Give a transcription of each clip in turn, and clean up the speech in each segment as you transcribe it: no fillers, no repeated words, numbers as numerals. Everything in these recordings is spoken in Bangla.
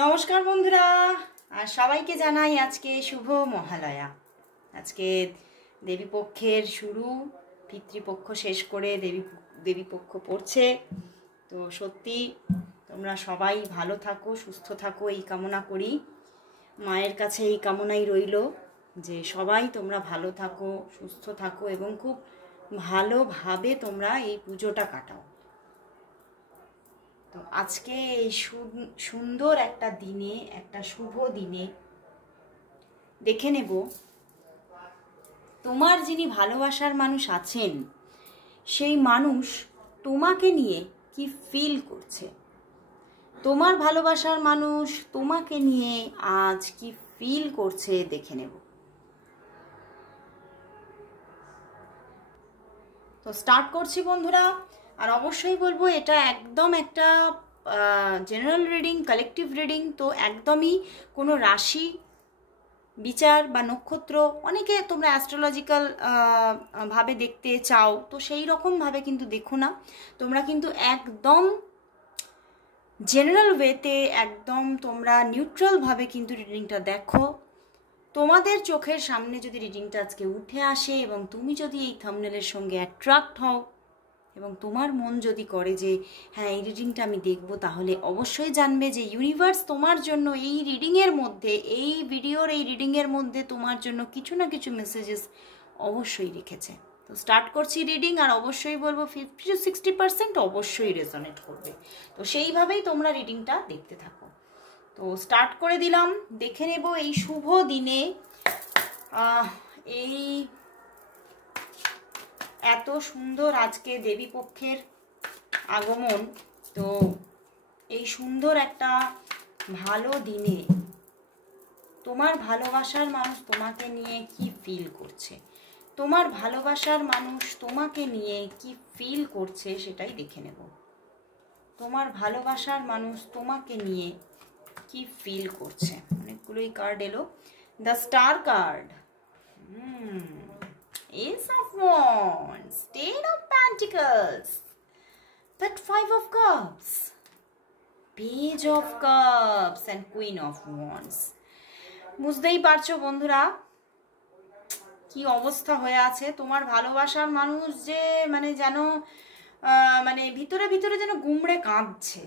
নমস্কার বন্ধুরা, আর সবাইকে জানাই আজকে শুভ মহালয়া। আজকে দেবীপক্ষের শুরু, পিতৃপক্ষ শেষ করে দেবীপক্ষ পড়ছে। তো সত্যি তোমরা সবাই ভালো থাকো, সুস্থ থাকো, এই কামনা করি। মায়ের কাছে এই কামনাই রইল যে সবাই তোমরা ভালো থাকো, সুস্থ থাকো এবং খুব ভালোভাবে তোমরা এই পুজোটা কাটাও। তো আজকে এই সুন্দর একটা দিনে, একটা শুভ দিনে দেখে নেব তোমার যিনি ভালোবাসার মানুষ আছেন সেই মানুষ তোমাকে নিয়ে কি ফিল করছে। তোমার ভালোবাসার মানুষ তোমাকে নিয়ে আজ কি ফিল করছে দেখে নেব। তো স্টার্ট করছি বন্ধুরা। আর অবশ্যই বলবো এটা একদম একটা জেনারেল রিডিং, কালেকটিভ রিডিং। তো একদমই কোনো রাশি বিচার বা নক্ষত্র, অনেকে তোমরা অ্যাস্ট্রোলজিক্যাল ভাবে দেখতে চাও, তো সেই রকমভাবে কিন্তু দেখো না। তোমরা কিন্তু একদম জেনারেল ওয়েতে, একদম তোমরা নিউট্রালভাবে কিন্তু রিডিংটা দেখো। তোমাদের চোখের সামনে যদি রিডিংটা আজকে উঠে আসে এবং তুমি যদি এই থাম্বনেলের সঙ্গে অ্যাট্রাক্ট হও এবং তোমার মন যদি করে যে হ্যাঁ এই রিডিংটা আমি দেখব, তাহলে অবশ্যই জানবে যে ইউনিভার্স তোমার জন্য এই রিডিংয়ের মধ্যে, এই ভিডিওর এই রিডিংয়ের মধ্যে তোমার জন্য কিছু না কিছু মেসেজেস অবশ্যই রেখেছে। তো স্টার্ট করছি রিডিং। আর অবশ্যই বলবো 50-60% অবশ্যই রেজোনেট করবে। তো সেইভাবেই তোমরা রিডিংটা দেখতে থাকো। তো স্টার্ট করে দিলাম। দেখে নেব এই শুভ দিনে এই এত সুন্দর আজকে দেবীপক্ষের আগমন। তো এই সুন্দর একটা ভালো দিনে তোমার ভালোবাসার মানুষ তোমাকে নিয়ে কি ফিল করছে, তোমার ভালোবাসার মানুষ তোমাকে নিয়ে কি ফিল করছে সেটাই দেখে নেব। তোমার ভালোবাসার মানুষ তোমাকে নিয়ে কি ফিল করছে। অনেকগুলোই কার্ড এলো। The star card, Ace of Wands, Ten of Pentacles, but Five of Cups, Page of Cups and Queen of Wands. বুঝতেই পারছো বন্ধুরা কি অবস্থা হয়ে আছে। তোমার ভালোবাসার মানুষ যে মানে যেন মানে ভিতরে ভিতরে যেন গুমড়ে কাঁদছে,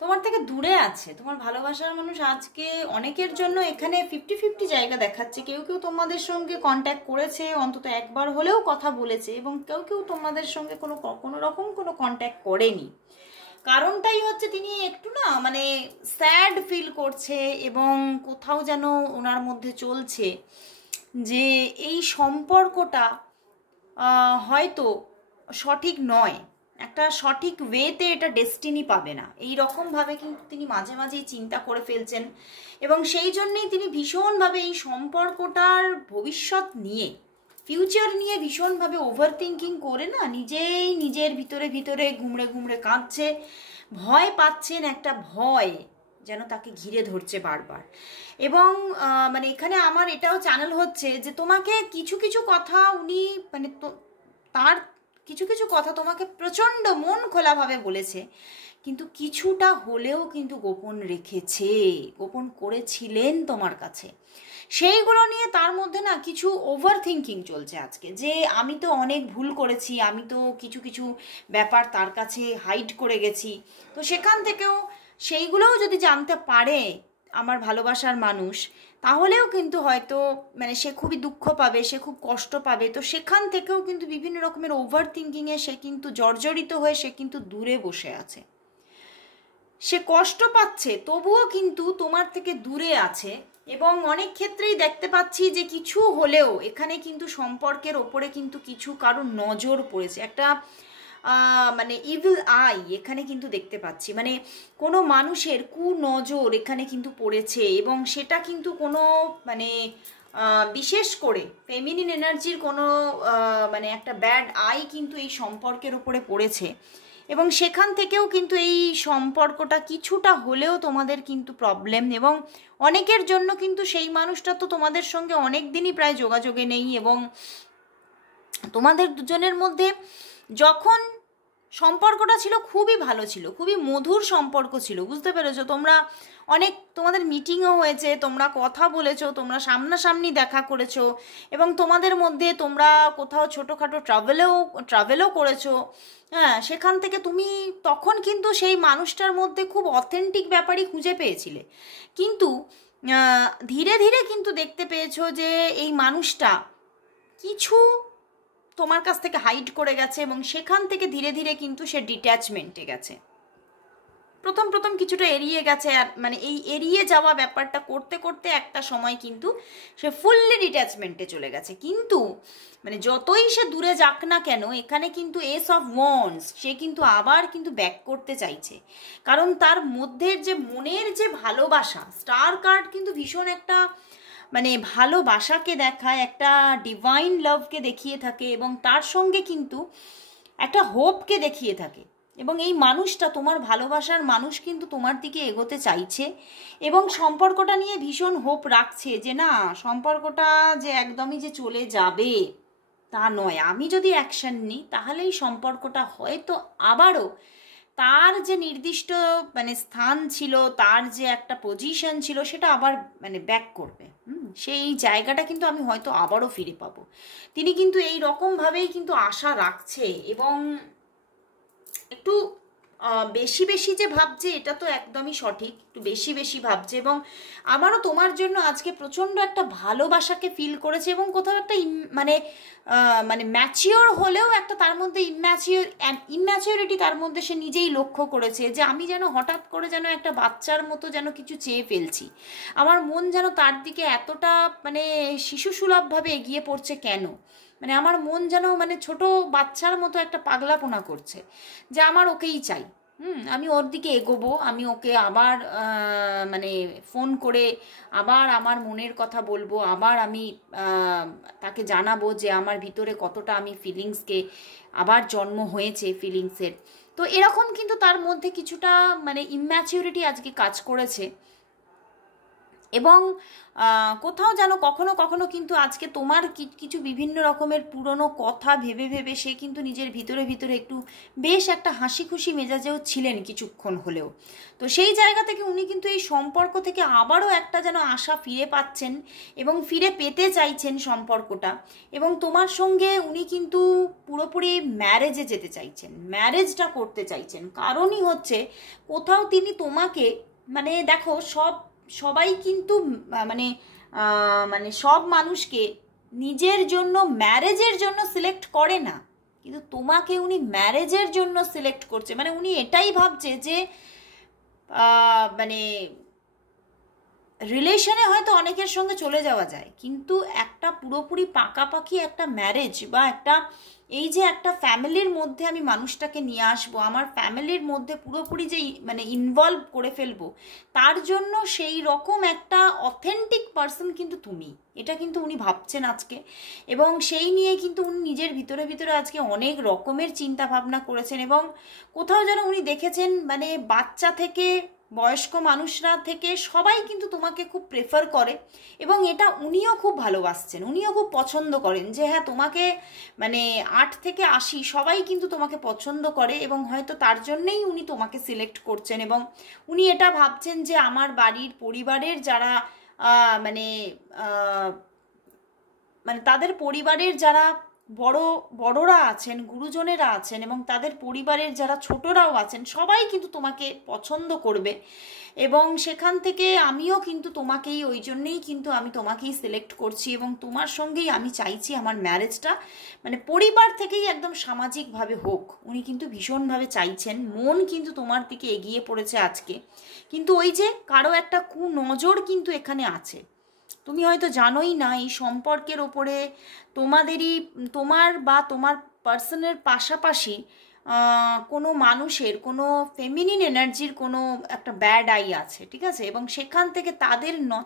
তোমার থেকে দূরে আছে। তোমার ভালোবাসার মানুষ আজকে অনেকের জন্য এখানে 50-50 জায়গা দেখাচ্ছে। কেউ কেউ তোমাদের সঙ্গে কন্ট্যাক্ট করেছে, অন্তত একবার হলেও কথা বলেছে, এবং কেউ কেউ তোমাদের সঙ্গে কোনো রকম কোনো কন্ট্যাক্ট করেনি। কারণটাই হচ্ছে তিনি একটু না মানে স্যাড ফিল করছে এবং কোথাও যেন ওনার মধ্যে চলছে যে এই সম্পর্কটা হয়তো সঠিক নয়, একটা সঠিক ওয়েতে এটা ডেস্টিনি পাবে না, এই রকমভাবে কিন্তু তিনি মাঝে মাঝেই চিন্তা করে ফেলছেন। এবং সেই জন্যেই তিনি ভীষণভাবে এই সম্পর্কটার ভবিষ্যৎ নিয়ে, ফিউচার নিয়ে ভীষণভাবে ওভার থিঙ্কিং করে না নিজেই নিজের ভিতরে ভিতরে ঘুমড়ে ঘুমড়ে কাঁদছে, ভয় পাচ্ছেন, একটা ভয় যেন তাকে ঘিরে ধরছে বারবার। এবং মানে এখানে আমার এটাও চ্যানেল হচ্ছে যে তোমাকে কিছু কিছু কথা উনি মানে তার কিছু কিছু কথা তোমাকে প্রচণ্ড মন খোলাভাবে বলেছে, কিন্তু কিছুটা হলেও কিন্তু গোপন রেখেছে, গোপন করেছিলেন তোমার কাছে। সেইগুলো নিয়ে তার মধ্যে না কিছু ওভার থিঙ্কিং চলছে আজকে, যে আমি তো অনেক ভুল করেছি, আমি তো কিছু কিছু ব্যাপার তার কাছে হাইড করে গেছি। তো সেখান থেকেও সেইগুলোও যদি জানতে পারে আমার ভালোবাসার মানুষ, তাহলেও কিন্তু হয়তো মানে সে খুবই দুঃখ পাবে, সে খুব কষ্ট পাবে। তো সেখান থেকেও কিন্তু বিভিন্ন রকমের ওভার থিঙ্কিংয়ে সে কিন্তু জর্জরিত হয়ে সে কিন্তু দূরে বসে আছে, সে কষ্ট পাচ্ছে, তবুও কিন্তু তোমার থেকে দূরে আছে। এবং অনেক ক্ষেত্রেই দেখতে পাচ্ছি যে কিছু হলেও এখানে কিন্তু সম্পর্কের ওপরে কিন্তু কিছু কারোর নজর পড়েছে, একটা মানে ইভিল আই এখানে কিন্তু দেখতে পাচ্ছি, মানে কোনো মানুষের কুনজর এখানে কিন্তু পড়েছে। এবং সেটা কিন্তু কোনো মানে বিশেষ করে ফেমিনিন এনার্জির কোনো মানে একটা ব্যাড আই কিন্তু এই সম্পর্কের ওপরে পড়েছে। এবং সেখান থেকেও কিন্তু এই সম্পর্কটা কিছুটা হলেও তোমাদের কিন্তু প্রবলেম। এবং অনেকের জন্য কিন্তু সেই মানুষটা তো তোমাদের সঙ্গে অনেক দিনই প্রায় যোগাযোগে নেই, এবং তোমাদের দুজনের মধ্যে যখন সম্পর্কটা ছিল খুবই ভালো, ছিল খুবই মধুর সম্পর্ক ছিল, বুঝতে পেরেছো? তোমরা অনেক, তোমাদের মিটিংও হয়েছে, তোমরা কথা বলেছো, তোমরা সামনাসামনি দেখা করেছো, এবং তোমাদের মধ্যে তোমরা কোথাও ছোটোখাটো ট্রাভেলও করেছো। হ্যাঁ, সেখান থেকে তুমি তখন কিন্তু সেই মানুষটার মধ্যে খুব অথেন্টিক ব্যাপারই খুঁজে পেয়েছিলে। কিন্তু ধীরে ধীরে কিন্তু দেখতে পেয়েছো যে এই মানুষটা কিছু তোমার কাছ থেকে হাইড করে গেছে, এবং সেখান থেকে ধীরে ধীরে কিন্তু সে ডিট্যাচমেন্টে গেছে। প্রথম প্রথম কিছুটা এড়িয়ে গেছে, আর মানে এই এড়িয়ে যাওয়া ব্যাপারটা করতে করতে একটা সময় কিন্তু সে ফুললি ডিট্যাচমেন্টে চলে গেছে। কিন্তু মানে যতই সে দূরে যাক না কেন, এখানে কিন্তু এস অফ ওয়ান্ডস, সে কিন্তু আবার কিন্তু ব্যাক করতে চাইছে, কারণ তার মধ্যের যে মনের যে ভালোবাসা, স্টার কার্ড কিন্তু ভীষণ একটা মানে ভালোবাসাকে দেখায়, একটা ডিভাইন লাভকে দেখিয়ে থাকে, এবং তার সঙ্গে কিন্তু একটা হোপকে দেখিয়ে থাকে। এবং এই মানুষটা, তোমার ভালোবাসার মানুষ, কিন্তু তোমার দিকে এগোতে চাইছে, এবং সম্পর্কটা নিয়ে ভীষণ হোপ রাখছে যে না, সম্পর্কটা যে একদমই যে চলে যাবে তা নয়, আমি যদি অ্যাকশন নিই তাহলেই সম্পর্কটা হয়তো আবারও তার যে নির্দিষ্ট মানে স্থান ছিল, তার যে একটা পজিশন ছিল, সেটা আবার মানে ব্যাক করবে। সেই জায়গাটা কিন্তু আমি হয়তো আবারও ফিরে পাবো। তিনি কিন্তু এই রকমভাবেই কিন্তু আশা রাখছে, এবং একটু বেশি বেশি যে ভাবছে এটা তো একদমই সঠিক, একটু বেশি বেশি ভাবছে, এবং আমারও তোমার জন্য আজকে প্রচণ্ড একটা ভালোবাসাকে ফিল করেছে, এবং কোথাও একটা মানে মানে ম্যাচিওর হলেও একটা তার মধ্যে ইম্যাচিওরিটি তার মধ্যে সে নিজেই লক্ষ্য করেছে, যে আমি যেন হঠাৎ করে যেন একটা বাচ্চার মতো যেন কিছু চেয়ে ফেলছি, আমার মন যেন তার দিকে এতটা মানে শিশুসুলভভাবে এগিয়ে পড়ছে কেন, মানে আমার মন যেন মানে ছোট বাচ্চার মতো একটা পাগলাপোনা করছে, যে আমার ওকেই চাই। আমি ওর দিকে এগোবো, আমি ওকে আবার মানে ফোন করে আবার আমার মনের কথা বলবো, আবার আমি তাকে জানাবো যে আমার ভিতরে কতটা আমি ফিলিংসকে আবার জন্ম হয়েছে ফিলিংসের। তো এরকম কিন্তু তার মধ্যে কিছুটা মানে ইম্যাচিউরিটি আজকে কাজ করেছে, এবং কোথাও যেন কখনো কখনো কিন্তু আজকে তোমার কিছু বিভিন্ন রকমের পুরনো কথা ভেবে ভেবে সে কিন্তু নিজের ভিতরে ভিতরে একটু বেশ একটা হাসি খুশি মেজাজেও ছিলেন কিছুক্ষণ হলেও। তো সেই জায়গা থেকে উনি কিন্তু এই সম্পর্ক থেকে আবারও একটা যেন আশা ফিরে পাচ্ছেন, এবং ফিরে পেতে চাইছেন সম্পর্কটা, এবং তোমার সঙ্গে উনি কিন্তু পুরোপুরি ম্যারেজে যেতে চাইছেন, ম্যারেজটা করতে চাইছেন। কারণই হচ্ছে কোথাও তিনি তোমাকে মানে দেখো, সবাই কিন্তু মানে মানে সব মানুষকে নিজের জন্য ম্যারেজের জন্য সিলেক্ট করে না, কিন্তু তোমাকে উনি ম্যারেজের জন্য সিলেক্ট করছে। মানে উনি এটাই ভাবছে যে মানে রিলেশনে হয়তো অনেকের সঙ্গে চলে যাওয়া যায়, কিন্তু একটা পুরোপুরি পাকাপাকি একটা ম্যারেজ বা একটা এই যে একটা ফ্যামিলির মধ্যে আমি মানুষটাকে নিয়ে আসবো, আমার ফ্যামিলির মধ্যে পুরোপুরি যে মানে ইনভলভ করে ফেলবো, তার জন্য সেই রকম একটা অথেন্টিক পার্সন কিন্তু তুমি, এটা কিন্তু উনি ভাবছেন আজকে। এবং সেই নিয়ে কিন্তু উনি নিজের ভিতরে ভিতরে আজকে অনেক রকমের চিন্তা ভাবনা করেছেন, এবং কোথাও যেন উনি দেখেছেন মানে বাচ্চা থেকে বয়স্ক মানুষরা থেকে সবাই কিন্তু তোমাকে খুব প্রেফার করে, এবং এটা উনিও খুব ভালোবাসছেন, উনিও খুব পছন্দ করেন যে হ্যাঁ তোমাকে মানে 8 থেকে 80 সবাই কিন্তু তোমাকে পছন্দ করে, এবং হয়তো তার জন্যেই উনি তোমাকে সিলেক্ট করছেন। এবং উনি এটা ভাবছেন যে আমার বাড়ির পরিবারের যারা মানে মানে তাদের পরিবারের যারা বড়রা আছেন, গুরুজনেরা আছেন, এবং তাদের পরিবারের যারা ছোটরাও আছেন, সবাই কিন্তু তোমাকে পছন্দ করবে, এবং সেখান থেকে আমিও কিন্তু তোমাকেই, ওই জন্যেই কিন্তু আমি তোমাকেই সিলেক্ট করছি, এবং তোমার সঙ্গেই আমি চাইছি আমার ম্যারেজটা মানে পরিবার থেকেই একদম সামাজিকভাবে হোক, উনি কিন্তু ভীষণভাবে চাইছেন। মন কিন্তু তোমার দিকে এগিয়ে পড়েছে আজকে, কিন্তু ওই যে কারো একটা কুনজর কিন্তু এখানে আছে, তুমি হয়তো জানোই না এই সম্পর্কের ওপরে তোমার বা তোমার পার্সনের পাশাপাশি কোনো মানুষের কোনো ফেমিনিন এনার্জির কোনো একটা ব্যাড আই আছে, ঠিক আছে, এবং সেখান থেকে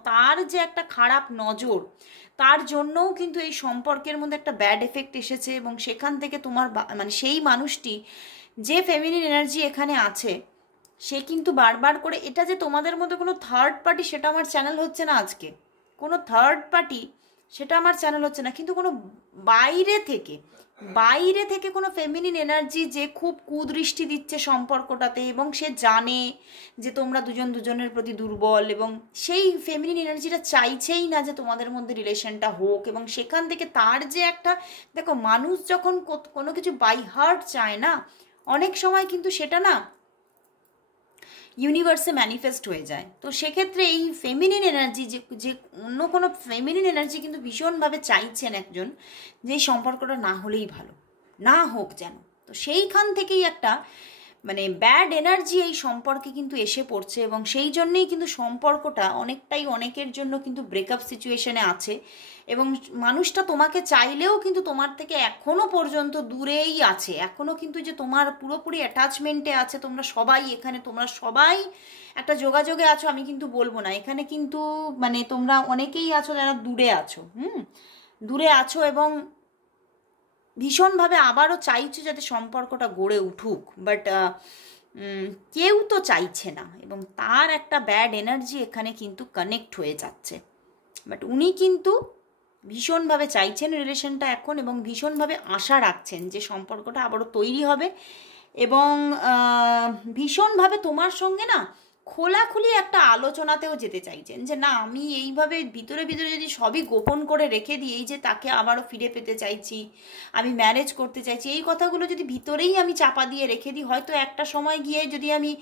তার যে একটা খারাপ নজর, তার জন্যও কিন্তু এই সম্পর্কের মধ্যে একটা ব্যাড এফেক্ট এসেছে, এবং সেখান থেকে তোমার মানে সেই মানুষটি যে ফেমিনিন এনার্জি এখানে আছে, সে কিন্তু বারবার করে এটা যে তোমাদের মধ্যে কোনো থার্ড পার্টি, সেটা আমার চ্যানেল হচ্ছে না আজকে, কোনো থার্ড পার্টি সেটা আমার চ্যানেল হচ্ছে না, কিন্তু কোনো বাইরে থেকে বাইরে থেকে কোনো ফেমিনিন এনার্জি যে খুব কুদৃষ্টি দিচ্ছে সম্পর্কটাতে, এবং সে জানে যে তোমরা দুজন দুজনের প্রতি দুর্বল, এবং সেই ফেমিনিন এনার্জিটা চাইছেই না যে তোমাদের মধ্যে রিলেশনটা হোক। এবং সেখান থেকে তার যে একটা, দেখো মানুষ যখন কোনো কিছু বাই হার্ট চায় না, অনেক সময় কিন্তু সেটা না ইউনিভার্সে ম্যানিফেস্ট হয়ে যায়। তো সেক্ষেত্রে এই ফেমিনিন এনার্জি যে অন্য কোনো ফেমিনিন এনার্জি কিন্তু ভীষণভাবে চাইছেন একজন যে এই সম্পর্কটা না হলেই ভালো, না হোক যেন। তো সেইখান থেকেই একটা মানে ব্যাড এনার্জি এই সম্পর্কে কিন্তু এসে পড়ছে, এবং সেই জন্যেই কিন্তু সম্পর্কটা অনেকটাই অনেকের জন্য কিন্তু ব্রেকআপ সিচুয়েশনে আছে। এবং মানুষটা তোমাকে চাইলেও কিন্তু তোমার থেকে এখনো পর্যন্ত দূরেই আছে, এখনো কিন্তু যে তোমার পুরোপুরি অ্যাটাচমেন্টে আছে, তোমরা সবাই এখানে, তোমরা সবাই একটা যোগাযোগে আছো আমি কিন্তু বলবো না, এখানে কিন্তু মানে তোমরা অনেকেই আছো যারা দূরে আছো, দূরে আছো, এবং ভীষণভাবে আবারও চাইছো যাতে সম্পর্কটা গড়ে উঠুক, বাট কেউ তো চাইছে না, এবং তার একটা ব্যাড এনার্জি এখানে কিন্তু কানেক্ট হয়ে যাচ্ছে। বাট উনি কিন্তু ভীষণভাবে চাইছেন রিলেশনটা এখন, এবং ভীষণভাবে আশা রাখছেন যে সম্পর্কটা আবারও তৈরি হবে, এবং ভীষণভাবে তোমার সঙ্গে না খোলাখুলি একটা আলোচনাতেও যেতে চাইছেন যে না, আমি এইভাবে ভিতরে ভিতরে যদি সবই গোপন করে রেখে দিই, এই যে তাকে আবারও ফিরে পেতে চাইছি, আমি ম্যারেজ করতে চাইছি, এই কথাগুলো যদি ভিতরেই আমি চাপা দিয়ে রেখে দিই, হয়তো একটা সময় গিয়ে যদি আমি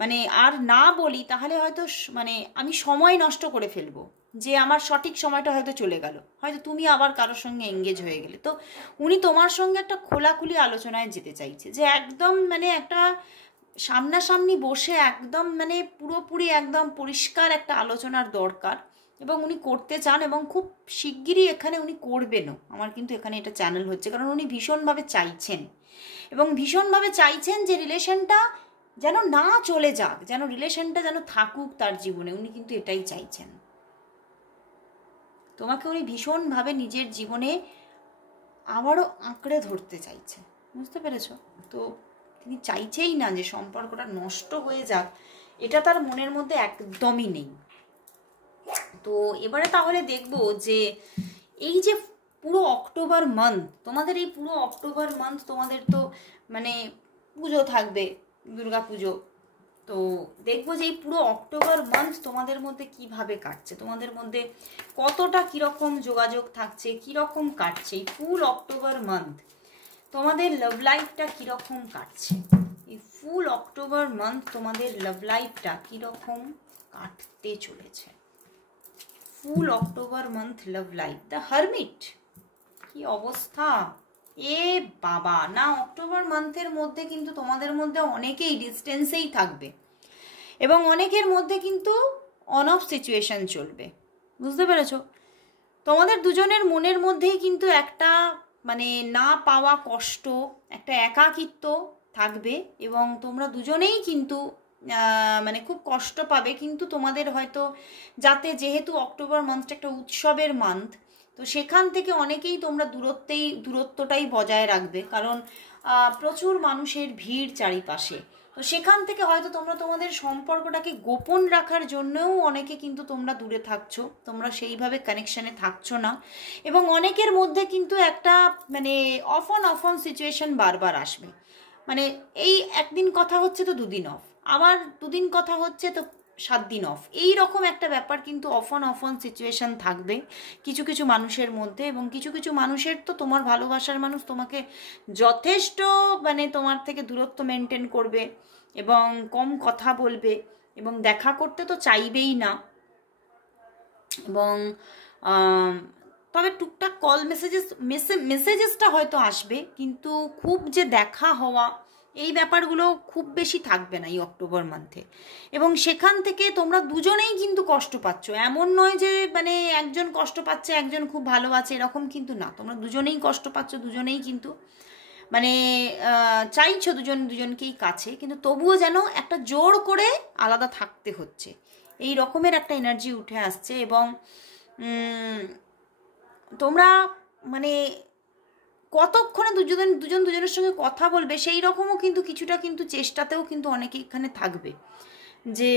মানে আর না বলি, তাহলে হয়তো মানে আমি সময় নষ্ট করে ফেলবো, যে আমার সঠিক সময়টা হয়তো চলে গেল, হয়তো তুমি আবার কারোর সঙ্গে এঙ্গেজ হয়ে গেলে। তো উনি তোমার সঙ্গে একটা খোলাখুলি আলোচনায় যেতে চাইছে, যে একদম মানে একটা সামনাসামনি বসে একদম মানে পুরোপুরি একদম পরিষ্কার একটা আলোচনার দরকার, এবং উনি করতে চান, এবং খুব শিগগিরই এখানে উনি করবেনও। আমার কিন্তু এখানে এটা চ্যানেল হচ্ছে, কারণ উনি ভীষণভাবে চাইছেন, এবং ভীষণভাবে চাইছেন যে রিলেশনটা যেন না চলে যাক, যেন রিলেশনটা যেন থাকুক তার জীবনে, উনি কিন্তু এটাই চাইছেন। তোমাকে উনি ভীষণভাবে নিজের জীবনে আবারও আঁকড়ে ধরতে চাইছে, বুঝতে পেরেছ? তো তিনি চাইছেই না যে সম্পর্কটা নষ্ট হয়ে যাক, এটা তার মনের মধ্যে একদমই নেই। তো এবারে তাহলে দেখবো যে এই যে পুরো অক্টোবর মান্থ, তোমাদের এই পুরো অক্টোবর মান্থ তোমাদের তো মানে পুজো থাকবে, দুর্গা পুজো। তো দেখবো যে এই পুরো অক্টোবর মান্থ তোমাদের মধ্যে কিভাবে কাটছে, তোমাদের মধ্যে কতটা কিরকম যোগাযোগ থাকছে, কিরকম কাটছে এই ফুল অক্টোবর মান্থ, তোমাদের লাভ লাইফটা কিরকম কাটছে, এই ফুল অক্টোবর মান্থ তোমাদের লাভ লাইফটা কিরকম কাটতে চলেছে। Full October month love life, the Hermit, কি অবস্থা এ বাবা! না, অক্টোবর মান্থের মধ্যে কিন্তু তোমাদের মধ্যে অনেকেই ডিস্টেন্সেই থাকবে, এবং অনেকের মধ্যে কিন্তু অন অফ সিচুয়েশন চলবে, বুঝতে পেরেছো? তোমাদের দুজনের মনের মধ্যেই কিন্তু একটা মানে না পাওয়া কষ্ট, একটা একাকিত্ব থাকবে, এবং তোমরা দুজনেই কিন্তু মানে খুব কষ্ট পাবে। কিন্তু তোমাদের হয়তো যাতে, যেহেতু অক্টোবর মান্থটা একটা উৎসবের মান্থ, তো সেখান থেকে অনেকেই তোমরা দূরত্বটাই বজায় রাখবে, কারণ প্রচুর মানুষের ভিড় চারিপাশে। তো সেখান থেকে হয়তো তোমরা তোমাদের সম্পর্কটাকে গোপন রাখার জন্যও অনেকে কিন্তু তোমরা দূরে থাকছো, তোমরা সেইভাবে কানেকশানে থাকছো না, এবং অনেকের মধ্যে কিন্তু একটা মানে অফ অন সিচুয়েশন বারবার আসবে, মানে এই একদিন কথা হচ্ছে তো দুদিন অফ, আবার দুদিন কথা হচ্ছে তো 7 দিন অফ, এই রকম একটা ব্যাপার কিন্তু অফ অন সিচুয়েশন থাকবে কিছু কিছু মানুষের মধ্যে। এবং কিছু কিছু মানুষের তো তোমার ভালোবাসার মানুষ তোমাকে যথেষ্ট মানে তোমার থেকে দূরত্ব মেনটেন করবে, এবং কম কথা বলবে, এবং দেখা করতে তো চাইবেই না, এবং তবে টুকটাক কল মেসেজেসটা হয়তো আসবে, কিন্তু খুব যে দেখা হওয়া এই ব্যাপারগুলো খুব বেশি থাকবে না এই অক্টোবর মান্থে। এবং সেখান থেকে তোমরা দুজনেই কিন্তু কষ্ট পাচ্ছ, এমন নয় যে মানে একজন কষ্ট পাচ্ছে একজন খুব ভালো আছে, এরকম কিন্তু না, তোমরা দুজনেই কষ্ট পাচ্ছ, দুজনেই কিন্তু মানে চাইছো দুজনকেই কাছে, কিন্তু তবুও যেন একটা জোর করে আলাদা থাকতে হচ্ছে, এই রকমের একটা এনার্জি উঠে আসছে। এবং তোমরা মানে কতক্ষণে দুজন দুজনের সঙ্গে কথা বলবে সেই রকমও কিন্তু কিছুটা কিন্তু চেষ্টাতেও কিন্তু অনেকে এখানে থাকবে, যে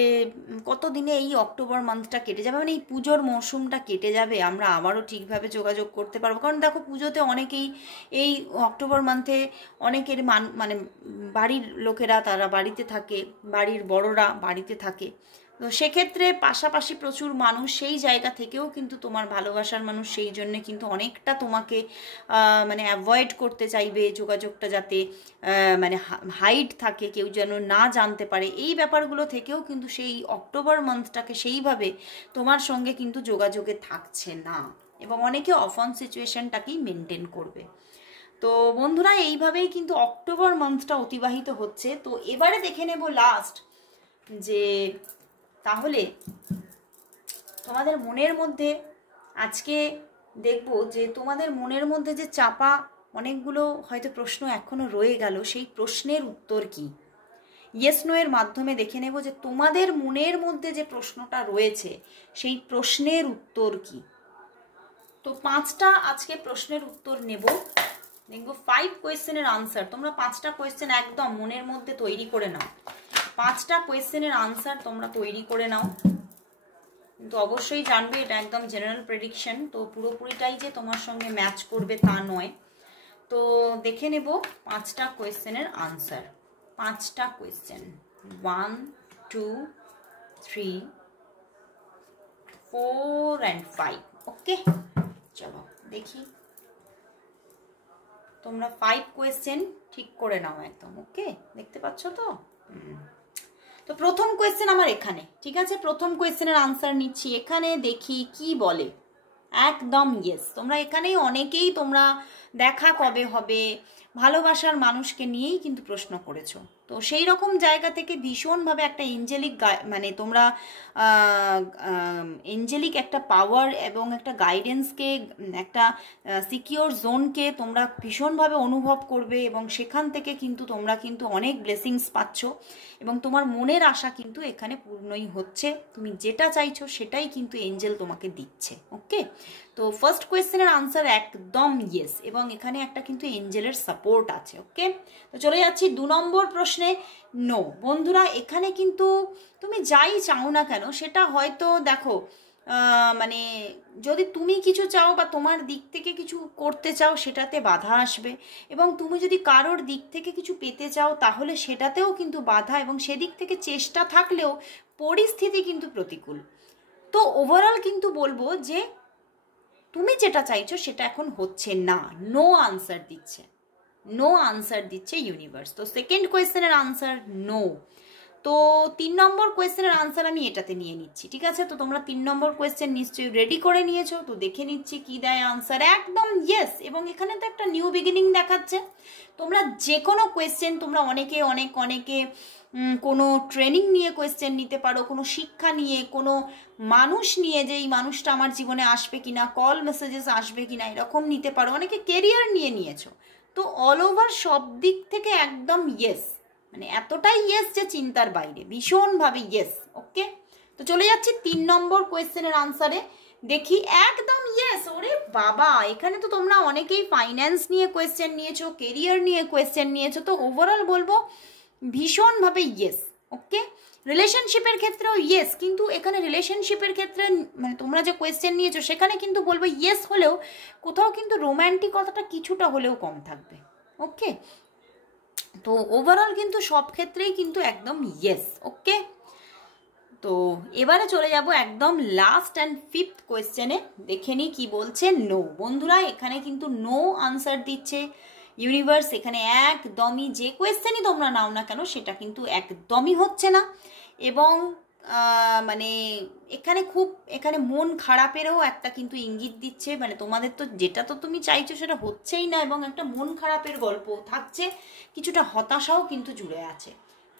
কত দিনে এই অক্টোবর মান্থটা কেটে যাবে, মানে এই পুজোর মরশুমটা কেটে যাবে, আমরা আবারও ঠিকভাবে যোগাযোগ করতে পারবো। কারণ দেখো পুজোতে অনেকেই এই অক্টোবর মান্থে অনেকের মানে বাড়ির লোকেরা তারা বাড়িতে থাকে, বাড়ির বড়রা বাড়িতে থাকে। তো সেক্ষেত্রে পাশাপাশি প্রচুর মানুষ সেই জায়গা থেকেও কিন্তু তোমার ভালোবাসার মানুষ সেই জন্য কিন্তু অনেকটা তোমাকে মানে অ্যাভয়েড করতে চাইবে, যোগাযোগটা যাতে মানে হাইড থাকে, কেউ যেন না জানতে পারে, এই ব্যাপারগুলো থেকেও কিন্তু সেই অক্টোবর মান্থটাকে সেইভাবে তোমার সঙ্গে কিন্তু যোগাযোগে থাকছে না, এবং অনেকে অফ অন সিচুয়েশনটাকেই মেনটেন করবে। তো বন্ধুরা এইভাবেই কিন্তু অক্টোবর মান্থটা অতিবাহিত হচ্ছে। তো এবারে দেখে নেব লাস্ট যে তাহলে তোমাদের মনের মধ্যে আজকে দেখব যে তোমাদের মনের মধ্যে যে চাপা অনেকগুলো হয়তো প্রশ্ন এখনো রয়ে গেল, সেই প্রশ্নের উত্তর কি। ইয়েস নো এর মাধ্যমে দেখে নেব যে তোমাদের মনের মধ্যে যে প্রশ্নটা রয়েছে সেই প্রশ্নের উত্তর কি। তো 5টা আজকে প্রশ্নের উত্তর নেব, দেখবো 5 কোয়েশ্চেনের আনসার। তোমরা 5টা কোয়েশ্চেন একদম মনের মধ্যে তৈরি করে নাও, 5টা কোয়েশ্চেনের আনসার তোমরা তৈরি করে নাও। কিন্তু অবশ্যই জানবে এটা একদম জেনারেল প্রেডিকশন, তো পুরোপুরিটাই যে তোমার সঙ্গে ম্যাচ করবে তা নয়। তো দেখে নেব 5টা কোয়েশ্চেনের আনসার। 5টা কোয়েশ্চেন, 1 2 3 4 and 5। ওকে, চলো দেখি তোমরা 5 কোয়েশ্চেন ঠিক করে নাও একদম। ওকে, দেখতে পাচ্ছ তো? তো প্রথম কোয়েশ্চেন আমার এখানে, ঠিক আছে? প্রথম কোয়েশ্চেনের আনসার নিচ্ছি, এখানে দেখি কি বলে। একদম ইয়েস, তোমরা এখানেই অনেকেই তোমরা দেখা কবে হবে, ভালোবাসার মানুষকে নিয়েই কিন্তু প্রশ্ন করেছো। তো সেই রকম জায়গা থেকে ভীষণভাবে একটা এঞ্জেলিক মানে তোমরা এঞ্জেলিক একটা পাওয়ার এবং একটা গাইডেন্সকে, একটা সিকিওর জোনকে তোমরা ভীষণভাবে অনুভব করবে, এবং সেখান থেকে কিন্তু তোমরা কিন্তু অনেক ব্লেসিংস পাচ্ছ, এবং তোমার মনের আশা কিন্তু এখানে পূর্ণই হচ্ছে। তুমি যেটা চাইছো সেটাই কিন্তু এঞ্জেল তোমাকে দিচ্ছে। ওকে, তো ফার্স্ট কোয়েশ্চেনের আনসার একদম ইয়েস, এবং এখানে একটা কিন্তু এঞ্জেলের সাপোর্ট আছে। ওকে, তো চলে যাচ্ছি 2 নম্বর প্রশ্নে। নো বন্ধুরা, এখানে কিন্তু তুমি যাই চাও না কেন সেটা হয়তো দেখো মানে যদি তুমি কিছু চাও বা তোমার দিক থেকে কিছু করতে চাও সেটাতে বাধা আসবে, এবং তুমি যদি কারোর দিক থেকে কিছু পেতে চাও তাহলে সেটাতেও কিন্তু বাধা, এবং সেদিক থেকে চেষ্টা থাকলেও পরিস্থিতি কিন্তু প্রতিকূল। তো ওভারঅল কিন্তু বলবো যে তুমি যেটা চাইছো সেটা এখন হচ্ছে না, নো আনসার দিচ্ছে, নো আনসার দিচ্ছে ইউনিভার্স। তো সেকেন্ড কোয়েশ্চেনের আনসার নো। তো 3 নম্বর কোয়েশ্চেনের আনসার আমি এটাতে নিয়ে নিচ্ছি, ঠিক আছে? তো তোমরা 3 নম্বর কোয়েশ্চেন নিশ্চয়ই রেডি করে নিয়েছো, তো দেখে নিচ্ছি কি দেয় আনসার। একদম ইয়েস, এবং এখানে তো একটা নিউ বিগিনিং দেখাচ্ছে। তোমরা যে কোনো কোয়েশ্চেন, তোমরা অনেকে কোনো ট্রেনিং নিয়ে কোয়েশ্চেন নিতে পারো, কোনো শিক্ষা নিয়ে, কোনো মানুষ নিয়ে, যে এই মানুষটা আমার জীবনে আসবে কিনা, কল মেসেজেস আসবে কিনা, এরকম নিতে পারো। অনেকে কেরিয়ার নিয়ে নিয়েছো। তো অল ওভার সব দিক থেকে একদম ইয়েস, মানে এতটাই ইয়েস যে চিন্তার বাইরে, ভীষণভাবে ইয়েস। ওকে, তো চলে যাচ্ছি 3 নম্বর কোয়েশ্চেনের আনসারে, দেখি একদম ইয়েস। ওরে বাবা, এখানে তো তোমরা অনেকেই ফাইন্যান্স নিয়ে কোয়েশ্চেন নিয়েছো, কেরিয়ার নিয়ে কোয়েশ্চেন নিয়েছো। তো ওভারঅল বলবো ভীষণভাবে ইয়েস। ওকে, রিলেশনশিপের ক্ষেত্রেও ইয়েস, কিন্তু এখানে রিলেশনশিপের ক্ষেত্রে মানে তোমরা যে কোয়েশ্চেন নিয়েছো সেখানে কিন্তু বলবো ইয়েস হলেও কোথাও কিন্তু রোম্যান্টিকতাটা কিছুটা হলেও কম থাকবে। ওকে, তো ওভারঅল কিন্তু সব ক্ষেত্রেই কিন্তু একদম ইয়েস। ওকে, তো এবারে চলে যাব একদম লাস্ট অ্যান্ড 5th কোয়েশ্চেনে, দেখে নিই কি বলছে। নো বন্ধুরা, এখানে কিন্তু নো আনসার দিচ্ছে ইউনিভার্স। এখানে একদমই যে কোয়েশ্চেনই তোমরা নাও না কেন সেটা কিন্তু একদমই হচ্ছে না, এবং মানে এখানে মন খারাপেরও একটা কিন্তু ইঙ্গিত দিচ্ছে। মানে তোমাদের তো যেটা তো তুমি চাইছো সেটা হচ্ছেই না, এবং একটা মন খারাপের গল্প থাকছে, কিছুটা হতাশাও কিন্তু জুড়ে আছে।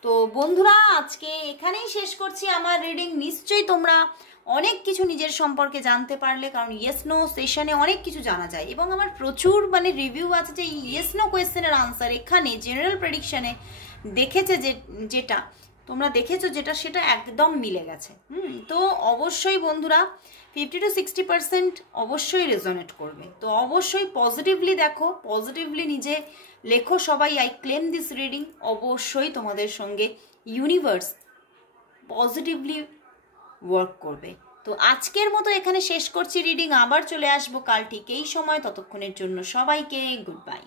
তো বন্ধুরা, আজকে এখানেই শেষ করছি আমার রিডিং। নিশ্চয়ই তোমরা অনেক কিছু নিজের সম্পর্কে জানতে পারলে, কারণ ইয়েস নো সেশনে অনেক কিছু জানা যায়, এবং আমার প্রচুর মানে রিভিউ আছে যে ইয়েস নো কোয়েশ্চেনের আনসার এখানে জেনারেল প্রেডিকশনে দেখেছে, যেটা তোমরা দেখেছো যেটা সেটা একদম মিলে গেছে। তো অবশ্যই বন্ধুরা 50 to 60% অবশ্যই রেজোনেট করবে। তো অবশ্যই পজিটিভলি দেখো, পজিটিভলি নিজে লেখো সবাই, আই ক্লেম দিস রিডিং। অবশ্যই তোমাদের সঙ্গে ইউনিভার্স পজিটিভলি ওয়ার্ক করবে। তো আজকের মতো এখানে শেষ করছি রিডিং, আবার চলে আসবো কাল ঠিক এই সময়। ততক্ষণের জন্য সবাইকে গুড বাই।